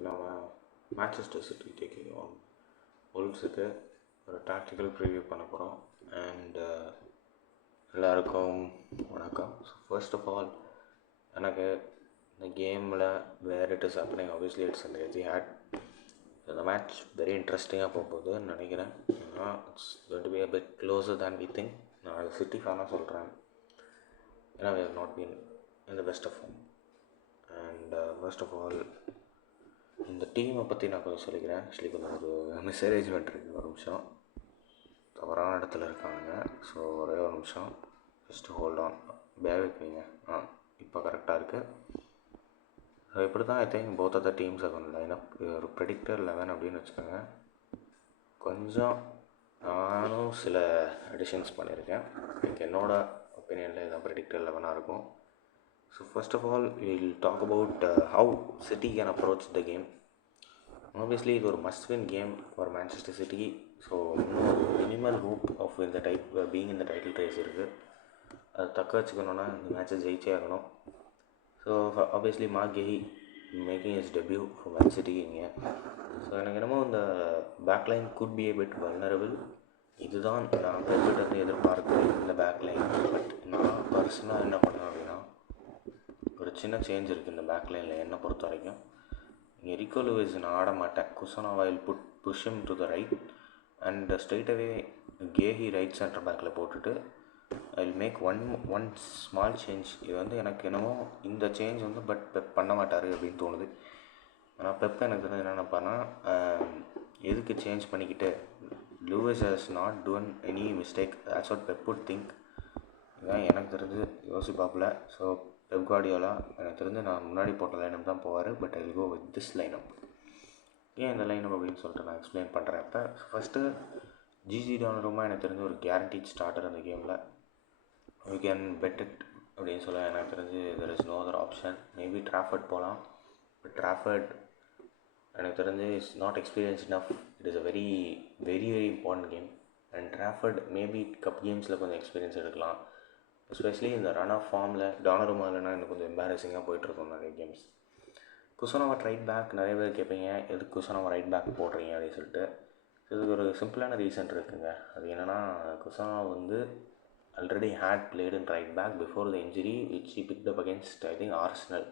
இன்றைக்கி நம்ம Manchester city taking on wolvesக்கு ஒரு டாக்டிக்கல் ப்ரிவ்யூ பண்ண போகிறோம். அண்ட் எல்லாருக்கும் வணக்கம். ஸோ ஃபர்ஸ்ட் ஆஃப் ஆல், எனக்கு இந்த கேமில் where it is happening obviously it's அந்த எத்திஹாட். இந்த மேட்ச் வெரி இன்ட்ரெஸ்டிங்காக போகுதுன்னு நினைக்கிறேன். ஏன்னா it's going to be a bit closer than we think. நான் அது சிட்டி ஃபேனாக சொல்கிறேன். ஏன்னா we have not been in the best of form. And first of all இந்த டீமை பற்றி நான் கொஞ்சம் சொல்லிக்கிறேன். ஆக்சுவலி கொஞ்சம் ஒரு மிஸ்அரேஞ்ச்மெண்ட் இருக்குது. ஒரு நிமிஷம், தவறான இடத்துல இருக்காங்க. ஸோ ஒரே ஒரு நிமிஷம், ஜஸ்ட் ஹோல்ட் ஆன், பேக் வைப்பீங்க. இப்போ கரெக்டாக இருக்குது. ஸோ இப்படி தான் I think both of the teams கொஞ்சம் லைனப் ஒரு ப்ரெடிக்டர் 11 அப்படின்னு வச்சுக்கோங்க. கொஞ்சம் நானும் சில அடிஷன்ஸ் பண்ணியிருக்கேன். எனக்கு என்னோடய ஒப்பீனியனில் இதான் ப்ரெடிக்டர் 11 இருக்கும். So first of all, we'll talk about how City can approach the game. Obviously, இது ஒரு must-win game for Manchester City. So minimal hope of being in the title race இருக்குது. அது தக்க வச்சுக்கணுன்னா இந்த மேட்சை ஜெயிச்சே ஆகணும். So obviously Marc Guéhi making his debut for Man City இங்கே. So எனக்கு என்னமோ இந்த பேக்லைன் could be a bit vulnerable. இதுதான் நான் பெர்கிட்ட எதிர்பார்க்குறேன் இந்த பேக்லைன். பட் நான் பர்சனலாக என்ன பண்ணேன் அப்படின்னா, ஒரு சின்ன சேஞ்ச் இருக்குது இந்த பேக்லைனில் என்னை பொறுத்த வரைக்கும். இங்கே ரிக்கோ லூயிஸ் நான் ஆட மாட்டேன். Khusanov will push him to the right and straight away Guehi right centre பேக்கில் போட்டுட்டு I will make one small change. இது வந்து எனக்கு என்னமோ இந்த சேஞ்ச் வந்து பெப் பண்ண மாட்டார் அப்படின்னு தோணுது. ஆனால் பெப் எனக்கு தெரிஞ்சு என்ன நினைப்பான்னா, எதுக்கு சேஞ்ச் பண்ணிக்கிட்டு, Lewis has not done any mistake, that's what Pep would think. இதுதான் எனக்கு தெரிஞ்சு யோசிப்பாப்பில். ஸோ பெப் கார்டியோலா எனக்கு தெரிஞ்சு நான் முன்னாடி போட்ட லைனப் தான் போவார். But I will go with this lineup. ஏன் இந்த லைனப் அப்படின்னு சொல்லிட்டு நான் எக்ஸ்பிளைன் பண்ணுறேன். இப்போ ஃபஸ்ட்டு ஜிஜி டானருமா எனக்கு தெரிஞ்ச ஒரு கேரண்டீட் ஸ்டார்டர் அந்த கேமில். யூ கேன் பெட் இட் அப்படின்னு சொல்ல எனக்கு தெரிஞ்சு there is no other option. Maybe Trafford போகலாம். பட் ட்ராஃபர்ட் எனக்கு தெரிஞ்சு is not experience enough. It is a very very very important game. And Trafford maybe cup கேம்ஸில் கொஞ்சம் எக்ஸ்பீரியன்ஸ் எடுக்கலாம். எஸ்பெஷலி இந்த ரன் ஆஃப் ஃபார்மில் டானருமா இல்லைனா எனக்கு கொஞ்சம் எம்பாரசிங்காக போயிட்டுருக்கோம் நிறைய கேம்ஸ். குசனோவா ரைட் பேக் நிறைய பேர் கேட்பீங்க, எதுக்கு குசனோவா ரைட் பேக் போடுறீங்க அப்படின்னு சொல்லிட்டு. இதுக்கு ஒரு சிம்பிளான ரீசன் இருக்குங்க. அது என்னென்னா, குசனோவா வந்து already had played in right back before the injury which he picked up against I think Arsenal.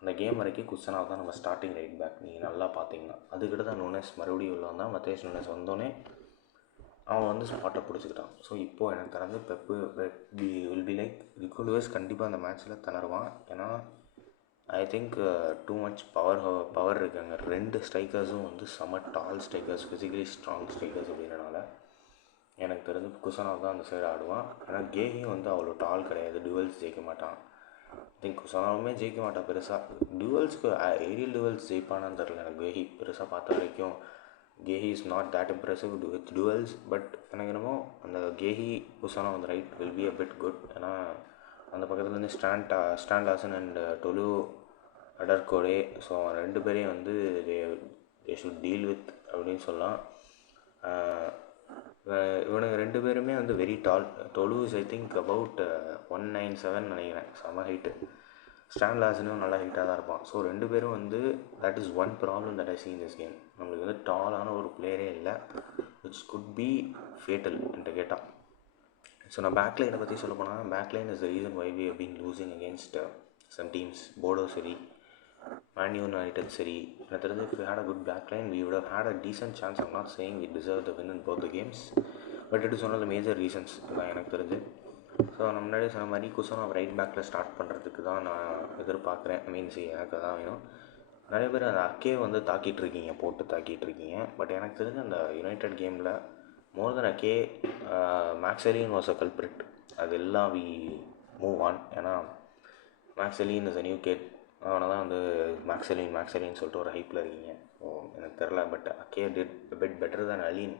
அந்த கேம் வரைக்கும் குசனோவா தான் நம்ம ஸ்டார்டிங் ரைட் பேக். நீங்கள் நல்லா பார்த்தீங்கன்னா அதுக்கிட்ட தான் நூனஸ் மறுபடியும் உள்ள வந்தான். மத்தேஷ் நூனஸ் வந்தோடனே அவன் வந்து ஸ்பாட்டை பிடிச்சிக்கிட்டான். ஸோ இப்போது எனக்கு திறந்து Pep will be like Rico Lewis கண்டிப்பாக அந்த மேட்ச்சில் திணறுவான். ஏன்னா I think too much power இருக்காங்க. 2 ஸ்ட்ரைக்கர்ஸும் வந்து செம tall strikers, physically strong strikers. அப்படின்றனால எனக்கு தெரிஞ்சு குசனோவா தான் அந்த சைடு ஆடுவான். ஆனால் கேஹியும் வந்து அவ்வளோ டால் கிடையாது, டுவெல்ஸ் ஜெயிக்க மாட்டான். ஐ திங்க் குசனோவுமே ஜெயிக்க மாட்டான் பெருசாக. டுவெல்ஸ்க்கு ஏரியல் டுவெல்ஸ் ஜெயிப்பானான்னு தெரில. எனக்கு கேஹி பெருசாக பார்த்த வரைக்கும் Guehi is not that impressive with duels. But எனக்கு என்னமோ அந்த கேஹி குசனோவா அந்த right will be a bit good. ஏன்னா அந்த பக்கத்துலேருந்து ஸ்டாண்டாசன் அண்ட் டொலு அடர்கோடே, ஸோ 2 பேரையும் வந்து தே ஷுட் டீல் வித் அப்படின்னு சொல்லலாம். இவனுங்க 2 பேருமே வந்து very tall. Tolu is I think about 197 நினைக்கிறேன், செம ஹைட்டு. ஸ்டான்லாசனும் நல்லா ஹைட்டாக தான் இருப்பான். ஸோ 2 பேரும் வந்து that is one problem that I see in this game. நம்மளுக்கு வந்து டாலான ஒரு பிளேயரே இல்லை, விச் குட் பி ஃபேட்டல் என்கிட்ட கேட்டால். ஸோ நான் பேக்லைனை பற்றி சொல்ல போனால், backline is the reason why we have been losing against some teams. Porto சரி, Man United சரி, எனக்கு தெரிஞ்சு if we had a good backline we would have had a decent chance. I'm not saying we deserve the win in both the games, but it is one of the major reasons தான் எனக்கு தெரிஞ்சு. So நான் முன்னாடி சொன்ன மாதிரி குசனோவா right பேக்கில் start பண்ணுறதுக்கு தான் நான் எதிர்பார்க்குறேன். எனக்கு தான் வேணும். நிறைய பேர் அந்த அக்கே வந்து போட்டு தாக்கிட்டு இருக்கீங்க. பட் எனக்கு தெரிஞ்ச அந்த யுனைடெட் கேமில் மோர் தென் அக்கே, மேக்ஸெலின் வாஸ் அ கல்பிரிட். அது எல்லாம் வி மூவ் ஆன். ஏன்னா மேக்ஸெலின் இஸ் அ நியூ கேட். அவனை தான் வந்து மேக்ஸெலின்னு சொல்லிட்டு ஒரு ஹைப்பில் இருக்கீங்க. ஸோ எனக்கு தெரில. But Ake did bet better than Alleyne.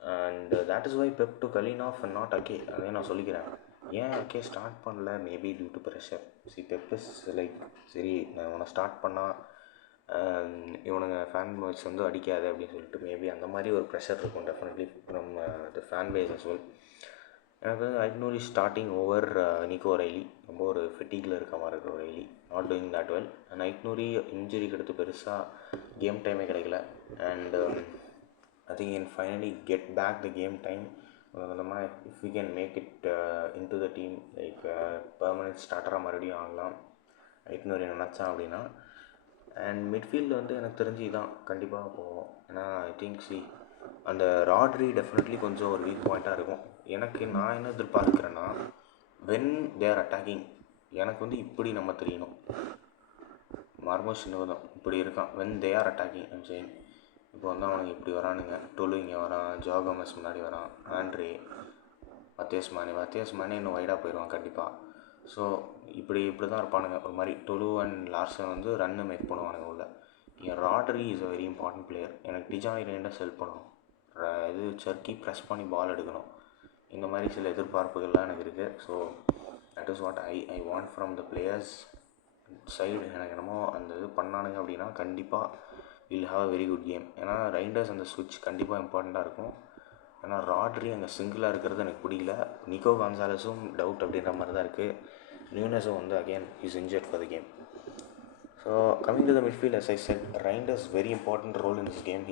And that is why Pep to Alleyne off and not Ake. அதே நான் சொல்லிக்கிறேன். ஏன் அக்கே ஸ்டார்ட் பண்ணல? Maybe due to pressure. Pep is like சரி, நான் இவனை ஸ்டார்ட் பண்ணால் இவனுங்க ஃபேன் பேஸ் வந்து அடிக்காது அப்படின்னு சொல்லிட்டு மேபி அந்த மாதிரி ஒரு ப்ரெஷர் இருக்கும் definitely from the fan base as well. எனக்கு வந்து ஐக்னூரி ஸ்டார்டிங் ஓவர் நிக்கோ ஒரைலி ரொம்ப ஒரு ஃபெட்டிகில் இருக்க மாதிரி இருக்கிற O'Reilly not doing that well. And Ait-Nouri இன்ஜுரிக்கு எடுத்து பெருசாக கேம் டைமே கிடைக்கல. And I think in finally get back the game time கொஞ்சமாக if you can make it in to the team like permanent ஸ்டார்டராக மறுபடியும் ஆகலாம் ஐக்னூரி நினச்சான் அப்படின்னா. அண்ட் மிட்ஃபீல்டு வந்து எனக்கு தெரிஞ்சு தான் கண்டிப்பாக போவோம். ஏன்னா ஐ திங்க் அந்த ராட்ரி டெஃபினெட்லி கொஞ்சம் ஒரு வீக் பாயிண்ட்டாக இருக்கும். எனக்கு நான் என்ன எதிர்பார்க்குறேன்னா வென் தேர் அட்டாக்கிங் எனக்கு வந்து இப்படி நம்ம தெரியணும். மார்மோஸ் தான் இப்படி இருக்கான் when they are attacking I'm saying. இப்போ வந்து அவனுக்கு இப்படி வரானுங்க, டொலு இங்கே வரான், ஜோகோமஸ் முன்னாடி வரான், ஆண்ட்ரே, வத்தியாஸ் மானே இன்னும் வைடாக போயிடுவான் கண்டிப்பாக. ஸோ இப்படி தான் இருப்பானுங்க ஒரு மாதிரி. டொலு அண்ட் லார்சன் வந்து ரன்னு மேக் பண்ணுவானுங்க உள்ள. இங்கே Rodri is a very important player. எனக்கு டிஜாய் ரெண்டாக ஹெல்ப் பண்ணணும். இது சர்க்கி ப்ரெஸ் பண்ணி பால் எடுக்கணும். இந்த மாதிரி சில எதிர்பார்ப்புகள்லாம் எனக்கு இருக்குது. So that is what I want from the players side. எனக்கு என்னமோ அந்த இது பண்ணானுங்க அப்படின்னா கண்டிப்பாக will have a very good game. ஏன்னா ரைண்டர்ஸ் அந்த ஸ்விட்ச் கண்டிப்பாக இம்பார்ட்டண்ட்டாக இருக்கும். ஏன்னா ராட்ரி அங்கே சிங்கிளாக இருக்கிறது எனக்கு பிடிக்கல. நிக்கோ கான்சாலஸும் டவுட் அப்படின்ற மாதிரி தான் இருக்குது. நியூனஸும் வந்து again is injured for the game. So coming to the midfield, as I said, Reinders very important role in this game.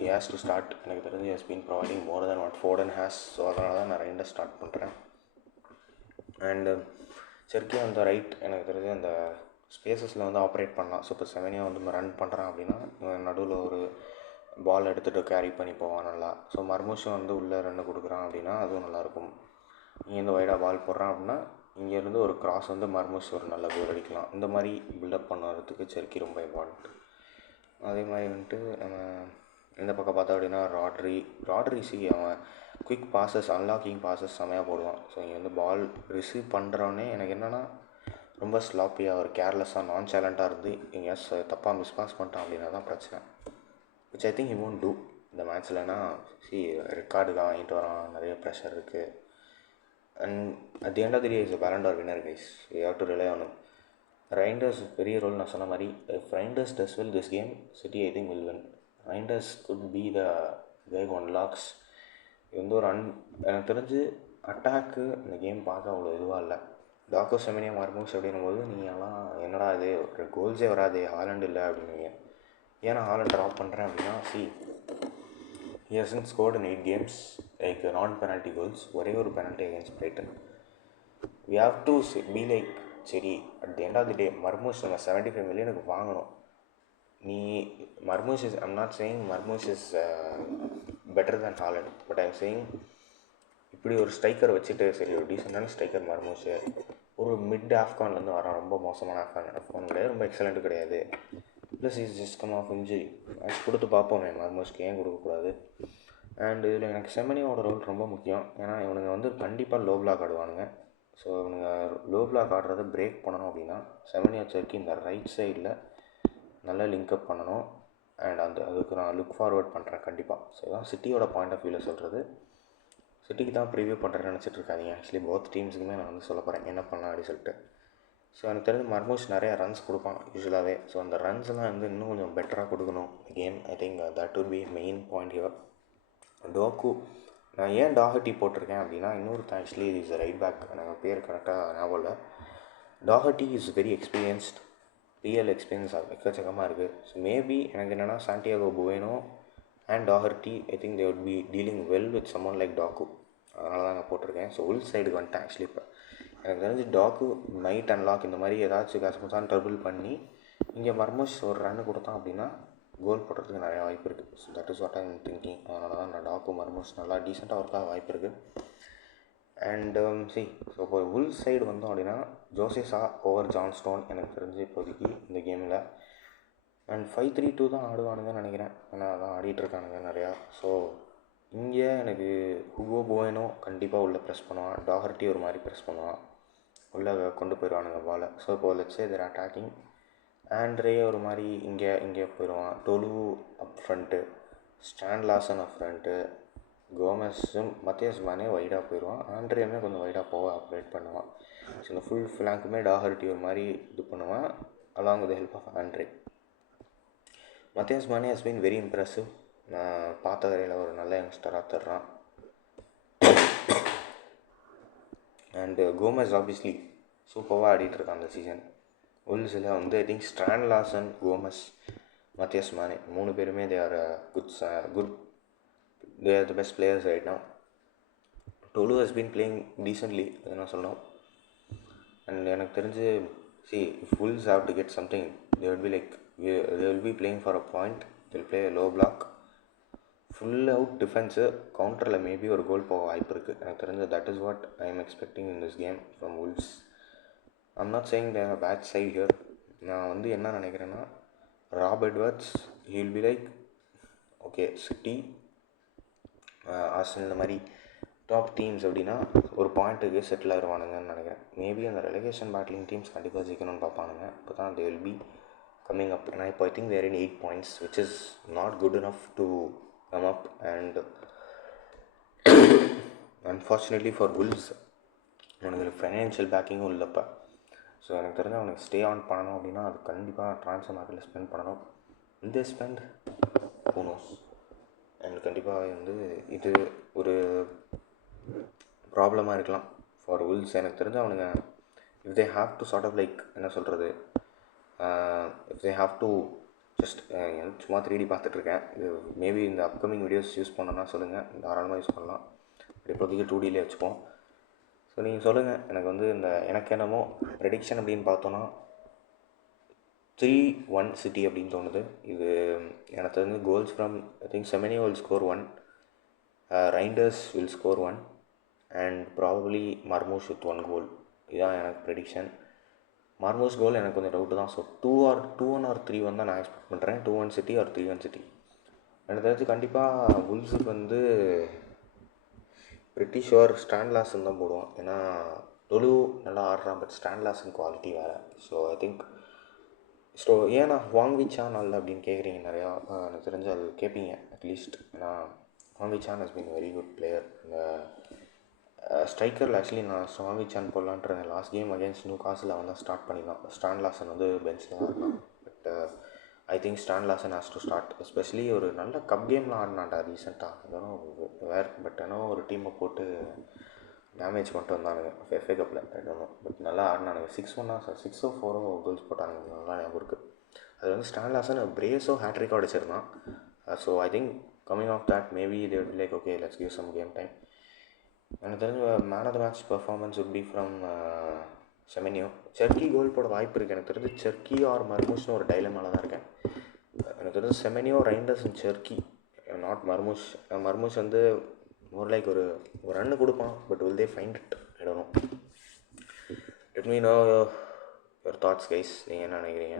He has to start. எனக்கு தெரிஞ்சு he has been providing more than what Foden has. So அதனால தான் நான் Reinders start பண்ணுறேன். And Sergey அந்த right எனக்கு தெரிஞ்சு அந்த ஸ்பேசஸில் வந்து ஆப்ரேட் பண்ணலாம். ஸோ இப்போ செவனியா வந்து ரன் பண்ணுறான் அப்படின்னா நடுவில் ஒரு பால் எடுத்துகிட்டு கேரி பண்ணி போவான் நல்லா. ஸோ மர்மூஷும் வந்து உள்ளே ரன்னு கொடுக்குறான் அப்படின்னா அதுவும் நல்லாயிருக்கும். இங்கே இந்த வைடாக பால் போடுறான் அப்படின்னா இங்கேருந்து ஒரு கிராஸ் வந்து மர்மூஷ் ஒரு நல்ல கோல் அடிக்கலாம். இந்த மாதிரி பில்டப் பண்ணுறதுக்கு செர்கி ரொம்ப இம்பார்ட்டண்ட். அதே மாதிரி வந்துட்டு நம்ம இந்த பக்கம் பார்த்தோம் அப்படின்னா ராட்ரி அவன் குயிக் பாசஸ், அன்லாக்கிங் பாசஸ் செமையாக போடுவான். ஸோ இங்கே வந்து பால் ரிசீவ் பண்ணுறோன்னே எனக்கு என்னென்னா ரொம்ப ஸ்லாப்பியாக ஒரு கேர்லெஸ்ஸாக நான் சேலண்ட்டாக இருந்து எங்கேயாவது தப்பாக மிஸ் பாஸ் பண்ணிட்டான் அப்படின்னா தான் பிரச்சனை. Which I think he won't do இந்த மேட்ச்லனா. ரெக்கார்டுக்கு வாங்கிட்டு வரான், நிறைய ப்ரெஷர் இருக்குது. And at the end of the day is a Ballon d'Or winner guys. We have to rely on him. Reinders பெரிய ரோல் நான் சொன்ன மாதிரி. If Reinders does well this game, City I think will win. Reinders could be the guy who unlocks. இது வந்து ஒரு எனக்கு தெரிஞ்சு attack இந்த கேம் பார்க்க அவ்வளோ இதுவாக இல்லை. டாக்கோ செமினியா மார்மூஸ் அப்படின்னும் போது நீங்கள்லாம் என்னடா இது ஒரு கோல்ஸே வராது, ஹாலண்ட் இல்லை அப்படின்னீங்க. ஏன்னா ஹாலண்ட் ட்ராப் பண்ணுறேன் அப்படின்னா he hasn't scored in 8 games like non-penalty goals. ஒரே ஒரு penalty against Brighton. We have to be like சரி at the end of the day மர்மூஷ் நம்ம 75 மில்லியனுக்கு வாங்கணும். நீ Marmoush is I'm not saying Marmoush is better than Haaland, but I'm saying இப்படி ஒரு striker வச்சுட்டு சரி ஒரு டீசெண்டான ஸ்ட்ரைக்கர் மர்மூஷ் ஒரு மிட் ஆஃப்கான்லேருந்து வரான். ரொம்ப மோசமான ஆஃப்கான் கிடையாது, ரொம்ப எக்ஸலண்ட்டு கிடையாது. Plus is just come off injury. Match கொடுத்து பார்ப்போமே மர்மூஷ்க்கு ஏன் கொடுக்கக்கூடாது. அண்ட் இதில் எனக்கு செமனியோட ரோல் ரொம்ப முக்கியம். ஏன்னா இவனுங்க வந்து கண்டிப்பாக லோ பிளாக் ஆடுவானுங்க. ஸோ இவனுங்க லோ பிளாக் ஆடுறதை பிரேக் பண்ணணும் அப்படின்னா செமனியா செர்க்கி இந்த ரைட் சைடில் நல்லா லிங்க்அப் பண்ணணும். அண்ட் அதுக்கு நான் லுக் ஃபார்வர்ட் பண்ணுறேன் கண்டிப்பாக. ஸோ இதான் சிட்டியோட பாயிண்ட் ஆஃப் வியூவில் சொல்கிறது. சிட்டிக்கு தான் ப்ரிவியூ பண்ணுறேன்னு நினச்சிட்டு இருக்காதிங்க. ஆக்சுவலி போத் டீம்ஸுக்குமே நான் வந்து சொல்ல போகிறேன் என்ன பண்ணலாம் அப்படின்னு சொல்லிட்டு. ஸோ எனக்கு தெரிஞ்சு மர்மூஷ் நிறையா ரன்ஸ் கொடுப்பான் யூஸ்வலாகவே. ஸோ அந்த ரன்ஸ்லாம் வந்து இன்னும் கொஞ்சம் பெட்டராக கொடுக்கணும் game. I think that would be main point here. Doku நான் ஏன் டாஹர்ட்டி போட்டிருக்கேன் அப்படின்னா இன்னொருத்தன் ஆக்சுவலி இஸ் ரைட் பேக், எனக்கு பேர் கரெக்டாக ஞாபகம் இல்லை. Doherty is very experienced, PL experience எக்கச்சக்கமாக இருக்குது. ஸோ மேபி எனக்கு என்னென்னா Santiago Bueno and Doherty I think they would be dealing well with someone like Doku. அதனால தான் நான் போட்டிருக்கேன். ஸோ உள் சைடுக்கு வந்துட்டேன் ஆக்சுவலி. இப்போ எனக்கு தெரிஞ்சு டாக்கு நைட் அன்லாக் இந்த மாதிரி ஏதாச்சும் கசமசான்னு ட்ரபிள் பண்ணி இங்கே மர்மூஷ் ஒரு ரன்னு கொடுத்தான் அப்படின்னா கோல் போடுறதுக்கு நிறையா வாய்ப்பு இருக்குது. So that is what I am thinking. அதனால தான் நான் டாக்கு மர்மூஷ் நல்லா டீசெண்டாக ஒர்க்காக வாய்ப்பு இருக்குது. அண்ட் ஸோ இப்போ உள் சைடு வந்தோம் அப்படின்னா ஜோசேஸா ஓவர் ஜான்ஸ்டோன் எனக்கு தெரிஞ்சு இப்போதைக்கு இந்த கேமில். அண்ட் 5-3-2 தான் ஆடுவானுங்கன்னு நினைக்கிறேன். ஏன்னா அதான் ஆடிட்டுருக்கானுங்க நிறையா. ஸோ இங்கே எனக்கு ஹுகோ புவேனோ கண்டிப்பாக உள்ளே ப்ரெஸ் பண்ணுவான், டாஹர்ட்டி ஒரு மாதிரி ப்ரெஸ் பண்ணுவான், உள்ளே கொண்டு போயிடுவானுங்க பாலை. ஸோ இப்போ let's say their attacking. Andre ஒரு மாதிரி இங்கே போயிடுவான், Tolu up front, Strand Larsen up front, கோமஸும் மத்தியாஸ் மானே வைடாக போயிடுவான், ஆண்ட்ரேயுமே கொஞ்சம் வைடாக போக ஆப்ரேட் பண்ணுவான். ஸோ இந்த ஃபுல் ஃப்ளாங்க்குமே டாஹர்ட்டி ஒரு மாதிரி இது பண்ணுவான் along with help of Andre. Mateus Mane has been very impressive. நான் பார்த்த வரையில் ஒரு நல்ல யங்ஸ்டராக தர்றான். அண்டு கோமஸ் ஆப்வியஸ்லி சூப்பராக ஆடிட்டுருக்கான் அந்த சீசன். உல்ஸில் வந்து I think Strand Larsen, Gomes, Mateus Mane 3 பேருமே they are good they are the best players right now. Tolu has been playing decently, அது நான் சொல்லணும். அண்ட் எனக்கு தெரிஞ்சு if Wolves have to get something, they will be playing for a point. They'll play a low block, full out defense, கவுண்டரில் maybe ஒரு goal போக வாய்ப்பு இருக்குது எனக்கு தெரிஞ்சு. That is what I am expecting in this game from Wolves. I'm not saying they are bad side here. நான் வந்து என்ன நினைக்கிறேன்னா, Rob Edwards he will be like okay City, Arsenal இந்த மாதிரி டாப் டீம்ஸ் அப்படின்னா ஒரு பாயிண்ட்டுக்கு செட்டில் ஆகிடுவானுங்கன்னு நினைக்கிறேன். மேபி அந்த ரெலகேஷன் பேட்லிங் டீம்ஸ் கண்டிப்பாக ஜெயிக்கணும்னு பார்ப்பானுங்க. இப்போ தான் they will be coming up. நான் இப்போ I think they're in 8 points which is not good enough to come up. And unfortunately for Wolves, அவனுக்கு ஃபைனான்ஷியல் பேக்கிங்கும் இல்லைப்பா. ஸோ எனக்கு தெரிஞ்சு அவனுக்கு ஸ்டே ஆன் பண்ணணும் அப்படின்னா அது கண்டிப்பாக ட்ரான்ஸ்ஃபர் மார்க்கெட்டில் ஸ்பெண்ட் பண்ணணும். இந்த ஸ்பெண்ட் who knows. அண்ட் கண்டிப்பாக வந்து இது ஒரு ப்ராப்ளமாக இருக்கலாம் ஃபார் Wolves. எனக்கு தெரிஞ்சு அவனுங்க if they have to sort of like என்ன சொல்கிறது, if they have to just சும்மா 3D பார்த்துட்ருக்கேன். இது மேபி இந்த அப்கமிங் வீடியோஸ் யூஸ் பண்ணோன்னா சொல்லுங்கள், தாராளமாக யூஸ் பண்ணலாம். இப்போதைக்கு 2Dலே வச்சுப்போம். ஸோ நீங்கள் சொல்லுங்கள். எனக்கு வந்து எனக்கு என்னமோ ப்ரெடிக்ஷன் அப்படின்னு பார்த்தோன்னா 3-1 சிட்டி அப்படின்னு தோணுது. இது எனக்கு தெரிஞ்சு goals from I think Semenyo will score 1, Reijnders will score 1 and probably Marmoush with 1 goal. இதுதான் எனக்கு ப்ரெடிக்ஷன். மர்மூஷ் கோல் எனக்கு கொஞ்சம் டவுட்டு தான். ஸோ 2-1 or 3-1 தான் நான் எக்ஸ்பெக்ட் பண்ணுறேன். 2-1 சிட்டி ஆர் 3-1 சிட்டி. எனக்கு தெரிஞ்சு கண்டிப்பாக Wolvesக்கு வந்து பிரிட்டி ஷுவர் ஸ்ட்ரான் லார்சன் தான் போடுவான். ஏன்னா டொலு நல்லா ஆடுறான், பட் ஸ்ட்ரான் லார்சன் குவாலிட்டி வேறு. ஸோ ஐ திங்க் ஏன்னா வாங்விச்சான் நல்ல அப்படின்னு கேட்குறீங்க நிறையா. எனக்கு தெரிஞ்சு அது கேட்பீங்க அட்லீஸ்ட். ஏன்னா வாங்விச்சான் has been very good player. இந்த ஸ்ட்ரைக்கரில் ஆக்சுவலி நான் வாங்விச்சான் போடலான்ட்டு லாஸ்ட் கேம் அகேன்ஸ்ட் நியூகாசில் அவன் தான் ஸ்டார்ட் பண்ணிடலாம். ஸ்ட்ரான் லார்சன் வந்து பெஞ்சில் தான் இருந்தான். But I think Strand Larsen has to start. Especially ஒரு நல்ல கப் கேம்லாம் ஆடினான்டா ரீசெண்டாக. அதனால் பட் ஆனால் ஒரு டீமை போட்டு டேமேஜ் பண்ணிட்டு வந்தானுங்க FA கப்பில். பட் நல்லா ஆடினானுங்க. 6-4 கோல்ஸ் போட்டானுங்க. நல்லா ஞாபகம் இருக்குது. அது வந்து ஸ்ட்ரான் லார்சன் பிரேஸோ ஹேட்ரிக்கோ அடிச்சிருந்தான். So I think coming off that maybe they will like okay let's give some game time. எனக்கு தெரிஞ்ச man of the match performance would be from Semenyo. Cherki goal போட வாய்ப்பு இருக்குது. எனக்கு தெரிஞ்சு செர்க்கி ஆர் மர்மூஷ்னு ஒரு டைலமால தான் இருக்கேன். எனக்கு தெரிஞ்சு செமெனியோ, ரைண்டர்ஸ் அண்ட் செர்க்கி, நாட் மர்மூஷ். மர்மூஷ் வந்து மோர் லைக் ஒரு ரன்னு கொடுப்பான். But will they find it? I don't know. Let me know your thoughts guys. நீங்கள் என்ன நினைக்கிறீங்க?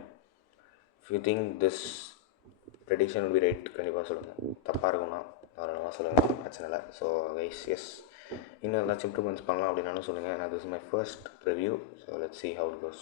If you think this prediction will be right, கண்டிப்பாக சொல்லுங்கள். தப்பாக இருக்கும்னா தாராளமாக சொல்லுங்கள், பிரச்சனை இல்லை. ஸோ கைஸ் எஸ், இன்னும் ஏதாச்சும் இம்ப்ரூவ்மெண்ட்ஸ் பண்ணலாம் அப்படின்னாலும் சொல்லுங்கள். ஏன்னா this is my first review. So let's see how it goes.